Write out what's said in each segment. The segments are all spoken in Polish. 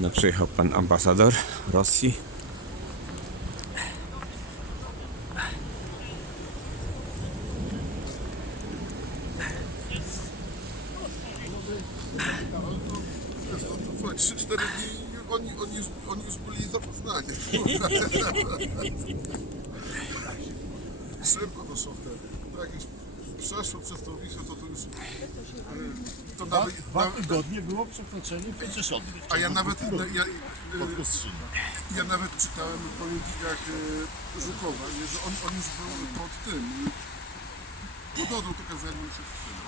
No, przyjechał pan ambasador Rosji. Słuchaj, 3-4 dni oni, oni, już, oni już byli zapoznani. Szybko to szło wtedy. To jak już przeszło przez tą Wisłę, to to już... e, To nawet, Dwa nawet, tygodnie było przekroczenie 50 a ja nawet, ja, ja, ja nawet czytałem w pamiętnikach e, Żukowa, nie, że on, on już był pod tym. Pod mu się wstrzymać.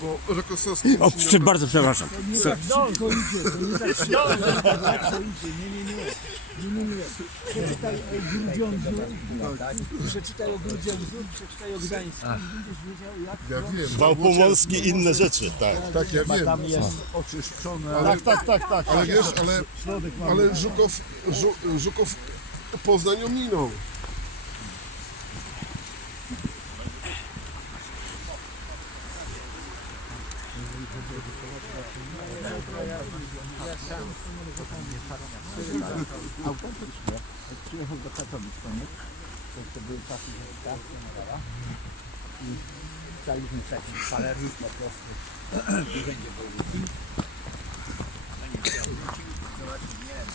Bo Rokosowski... O, prze- bardzo przepraszam. Co? Szybko idzie, to nie tak szybko, idzie, nie, nie, nie. Nie, nie, nie. Przeczytaj o Grudziądzu, przeczytaj o Grudziądzu, przeczytaj o Gdańsku i będziesz wiedział jak Ja wiem. Małopomorski i inne rzeczy, tak. Tak, ja wiem. tam jest oczyszczone. Tak, tak, tak, tak. Ale tak. wiesz, ale, Środek mamy. ale Żukow, Żu, Żukow Poznań ominął. Autentycznie, jak przyjechał do Katowic koniec, to to były czasy weryfikacji Nowara i staliśmy w takim palerni po prostu w urzędzie wojewódzkim. Oni chcieli zobaczyć, nie wiem,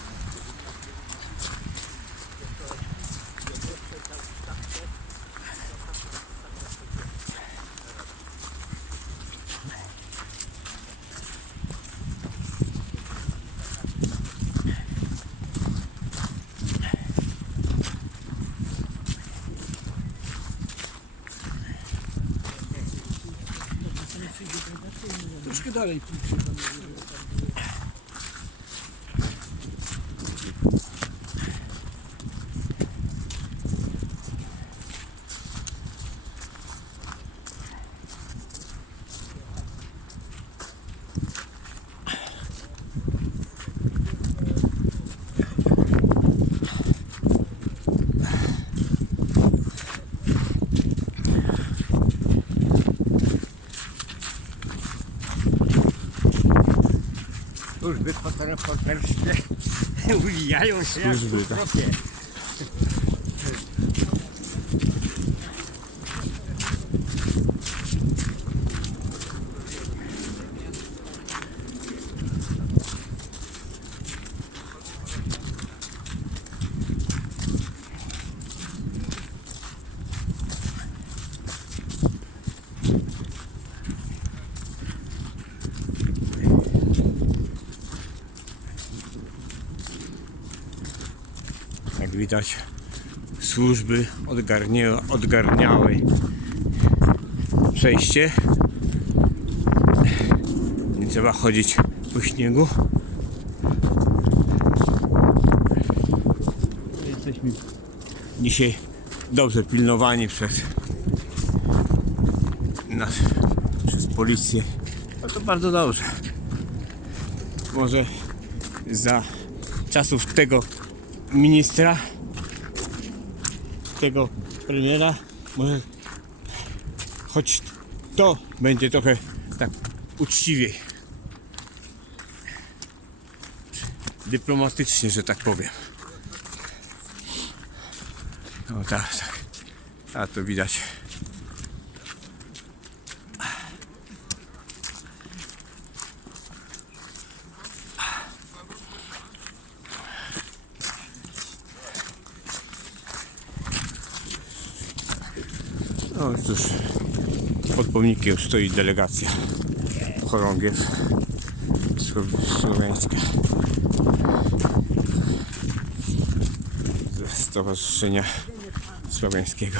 dalej Służby fotoreporterskie uwijają się jak Służby, w tak. tropie. Jak widać, służby odgarniały, odgarniały przejście. Nie trzeba chodzić po śniegu. Jesteśmy dzisiaj dobrze pilnowani przez nas, przez policję. Ale to bardzo dobrze. Może za czasów tego ministra, tego premiera, może choć to będzie trochę tak uczciwiej. Dyplomatycznie, że tak powiem. No tak, tak. A to widać. No cóż, pod pomnikiem stoi delegacja chorągiew sło- słowiańska ze Stowarzyszenia Słowiańskiego.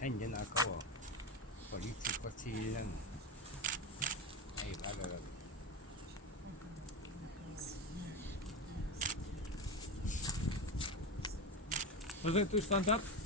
wszędzie naokoło. Policji, pocylnemu. Ej, waga robi. Może stand up?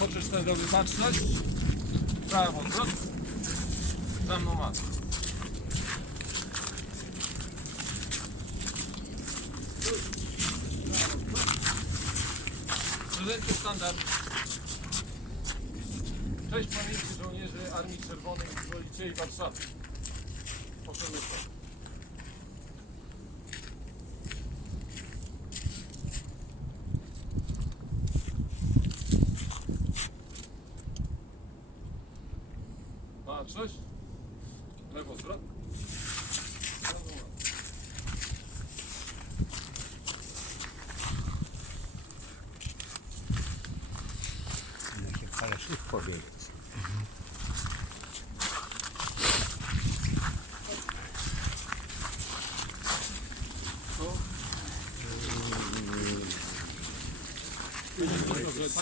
Poczesz ten robię baczność. Prawo, zwrot. Za mną masz. Prezentuj standard. Cześć pamięci żołnierzy Armii Czerwonej z Wolicie Warszawy. Baczność. Lewo zwrot. Się parę słów powiedzieć.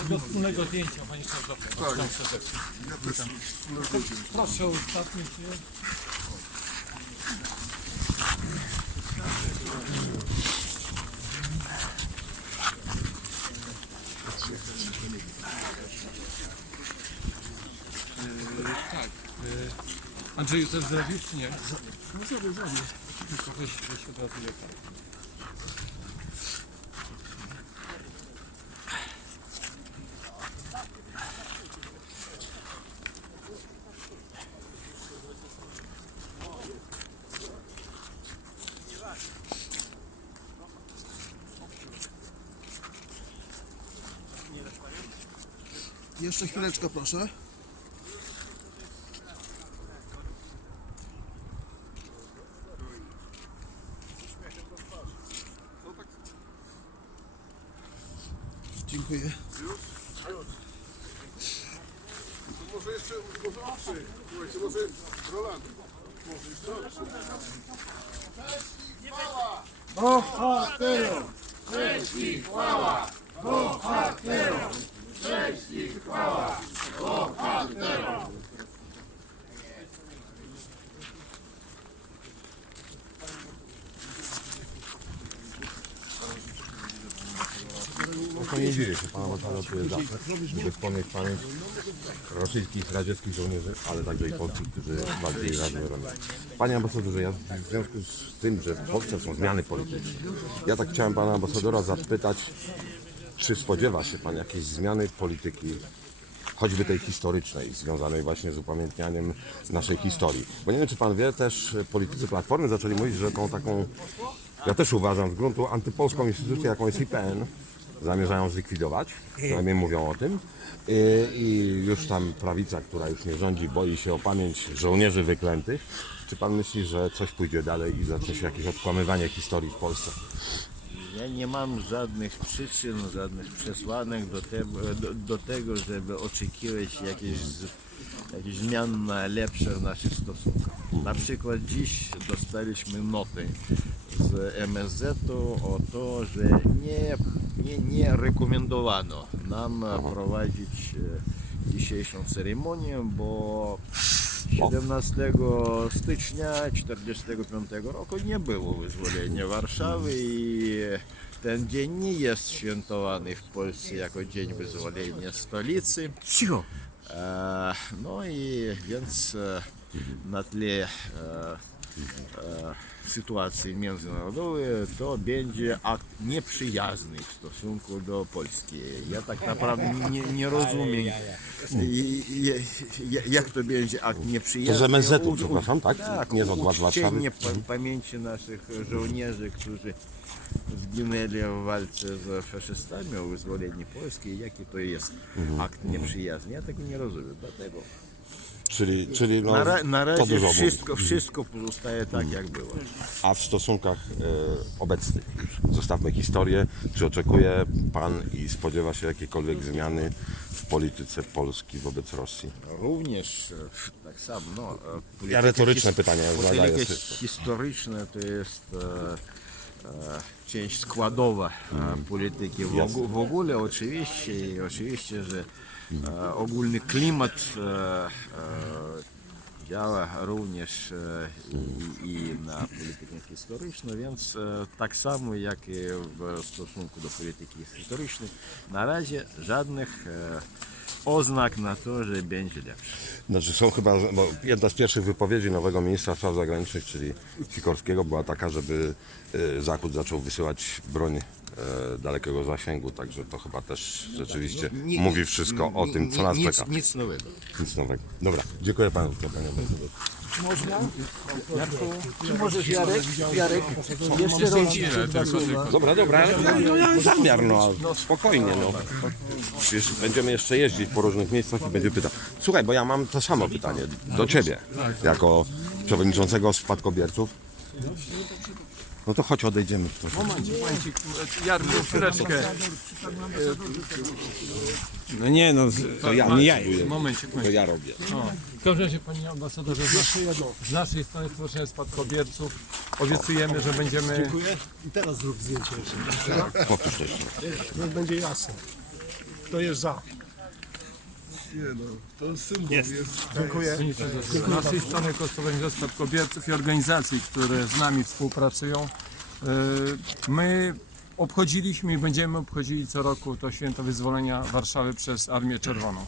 do wspólnego zdjęcia, Panie Krzysztofie. Tak. Proszę o ostatni się. Tak. e, Andrzeju, też zrobisz, czy nie? No zrobię, zrobię. Tylko weź, weź od razu. Jeszcze chwileczkę proszę. Dziękuję. To może jeszcze, może oczy. Słuchajcie, może Roland. Może jeszcze oczy. To nie dziwię się, pana ambasador tu jest zawsze, żeby wspomnieć pamięć rosyjskich, radzieckich żołnierzy, ale także i polskich, którzy walczyli razem z. Panie ambasadorze, ja w związku z tym, że w Polsce są zmiany polityczne, ja tak chciałem pana ambasadora zapytać, czy spodziewa się pan jakiejś zmiany polityki, choćby tej historycznej, związanej właśnie z upamiętnianiem naszej historii? Bo nie wiem, czy pan wie, też politycy Platformy zaczęli mówić, że tą taką, ja też uważam, z gruntu antypolską instytucję, jaką jest IPN, zamierzają zlikwidować, przynajmniej mówią o tym. I, I już tam prawica, która już nie rządzi, boi się o pamięć żołnierzy wyklętych. Czy pan myśli, że coś pójdzie dalej i zacznie się jakieś odkłamywanie historii w Polsce? Ja nie mam żadnych przyczyn, żadnych przesłanek do tego, do, do tego żeby oczekiwać jakichś, z- jakichś zmian na lepsze w naszych stosunkach. Na przykład dziś dostaliśmy noty z MSZ-u o to, że nie, nie, nie rekomendowano nam prowadzić e, dzisiejszą ceremonię, bo 17 stycznia 1945 roku nie było wyzwolenia Warszawy i ten dzień nie jest świętowany w Polsce jako dzień wyzwolenia stolicy. Cicho. E, No i więc e, na tle e, e, sytuacji międzynarodowej to będzie akt nieprzyjazny w stosunku do Polski. Ja tak naprawdę nie, nie rozumiem, jak to będzie akt To nieprzyjazny. z MSZ-u, przepraszam, tak? tak, Nie z od Warszawy. pa- pamięci naszych żołnierzy, którzy zginęli w walce z faszystami o wyzwolenie Polski, jaki to jest Mhm. akt nieprzyjazny. Ja tego nie rozumiem. Dlatego Czyli, czyli no, na, ra, na to razie dużo mówi. wszystko, wszystko pozostaje tak, jak było. A w stosunkach e, obecnych już, zostawmy historię, czy oczekuje pan i spodziewa się jakiejkolwiek zmiany w polityce Polski wobec Rosji? Również e, tak samo. No, e, Ja retoryczne pytania zadaję. Polityka historyczna to jest e, e, część składowa e, polityki w, w ogóle oczywiście oczywiście, że ogólny klimat e, e, działa również e, i, i na politykę historyczną, więc e, tak samo jak i w stosunku do polityki historycznej na razie żadnych e, oznak na to, że będzie lepsze. Znaczy są chyba, bo jedna z pierwszych wypowiedzi nowego ministra spraw zagranicznych, czyli Sikorskiego, była taka, żeby e, Zachód zaczął wysyłać broń e, dalekiego zasięgu, także to chyba też rzeczywiście Nie- mówi wszystko o tym, co nas nic, czeka. Nic nowego. Nic nowego. Dobra, dziękuję panu. panie ambasadorze. Czy możesz Jarek? Jarek? Jeszcze raz. Dobra, dobra, ale no, no, ja zamiar, no, spokojnie, no. Wiesz, będziemy jeszcze jeździć po różnych miejscach i będzie pytał. Słuchaj, bo ja mam to samo pytanie do ciebie, jako przewodniczącego spadkobierców. No to chodź, odejdziemy troszkę. Momencik, momencik. Jarku, chwileczkę. No nie, no To ja, nie ja. Momencik, To momencik. ja robię. O, w każdym razie, panie ambasadorze, z naszej, z naszej strony Stowarzyszenia Spadkobierców obiecujemy, że będziemy Dziękuję. I teraz zrób zdjęcie jeszcze. Powtórz to jeszcze. Niech będzie jasne. Kto jest za? Nie no, to symbol jest. Dziękuję. Z naszej strony Kościołem Zestaw Kobieców i organizacji, które z nami współpracują, y, my obchodziliśmy i będziemy obchodzili co roku to święto wyzwolenia Warszawy przez Armię Czerwoną.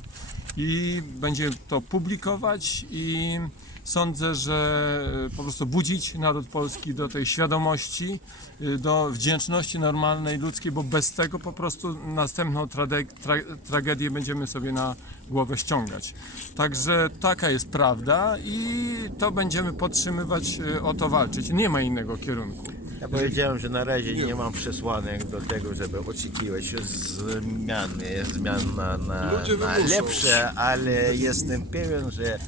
I będziemy to publikować i sądzę, że y, po prostu budzić naród polski do tej świadomości, y, do wdzięczności normalnej, ludzkiej, bo bez tego po prostu następną tra- tragedię będziemy sobie na głowę ściągać. Także taka jest prawda i to będziemy podtrzymywać, y, o to walczyć. Nie ma innego kierunku. Ja powiedziałem, że na razie nie mam przesłanek do tego, żeby oczekiwać zmiany, zmian na, na, na lepsze, ale jestem pewien, że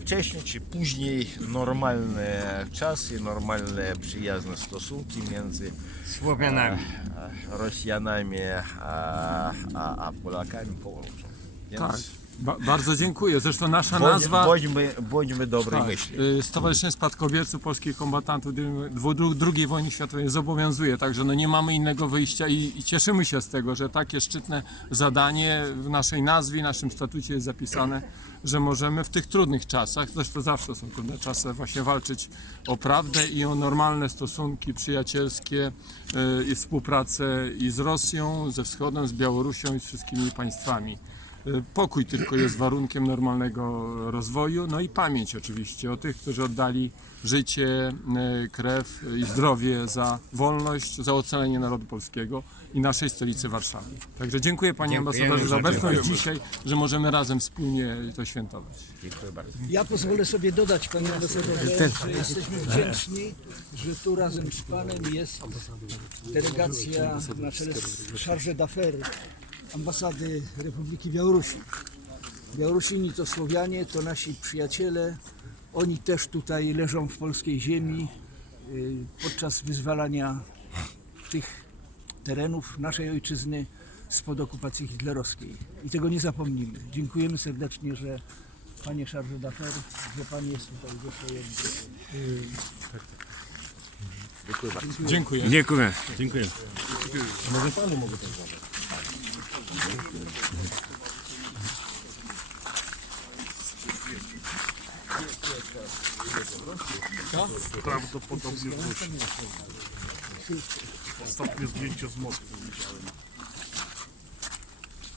wcześniej czy później normalne czasy, normalne przyjazne stosunki między Słowianami. e, Rosjanami a, a, a Polakami powrócą. Więc Tak. Ba- bardzo dziękuję. Zresztą nasza bądź, nazwa. bądźmy, bądźmy dobrej Tak, myśli. y, Stowarzyszenie Spadkobierców Polskich Kombatantów II wojny światowej zobowiązuje, także no nie mamy innego wyjścia i, i cieszymy się z tego, że takie szczytne zadanie w naszej nazwie, naszym statucie jest zapisane, że możemy w tych trudnych czasach, zresztą zawsze są trudne czasy, właśnie walczyć o prawdę i o normalne stosunki przyjacielskie y, i współpracę i z Rosją, ze Wschodem, z Białorusią i z wszystkimi państwami. Pokój tylko jest warunkiem normalnego rozwoju, no i pamięć oczywiście o tych, którzy oddali życie, y, krew i zdrowie za wolność, za ocalenie narodu polskiego i naszej stolicy Warszawy. Także dziękuję Panie Ambasadorze za obecność dzisiaj, że możemy razem wspólnie to świętować. Dziękuję bardzo. Ja pozwolę sobie dodać, panie ambasadorze, że jesteśmy wdzięczni, że tu razem z panem jest delegacja na czele z Charge d'Affaires ambasady Republiki Białorusi. Białorusini to Słowianie, to nasi przyjaciele. Oni też tutaj leżą w polskiej ziemi y, podczas wyzwalania tych terenów naszej ojczyzny spod okupacji hitlerowskiej. I tego nie zapomnimy. Dziękujemy serdecznie, że Panie Charge d'Affaires, że Pan jest tutaj wyszojony. Dziękuję. Dziękuję. Dziękuję. Prawdopodobnie wróci. Ostatnie zdjęcie z Moskwy widziałem.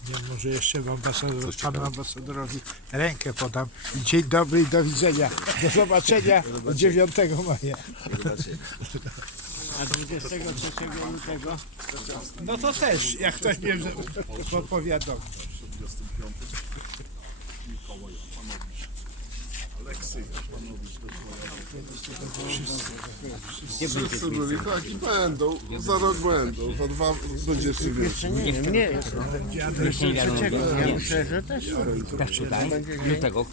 Nie, może jeszcze ambasador, panu ambasadorowi rękę podam. Dzień dobry i do widzenia. Do zobaczenia 9 maja. A 23 lutego No to też, jak ktoś mnie powiadomi. Wszyscy byli, tak i będą. Za rok będą, za dwa będzie jeszcze więcej. nie, nie, nie. Ja myślę, że też. Lutego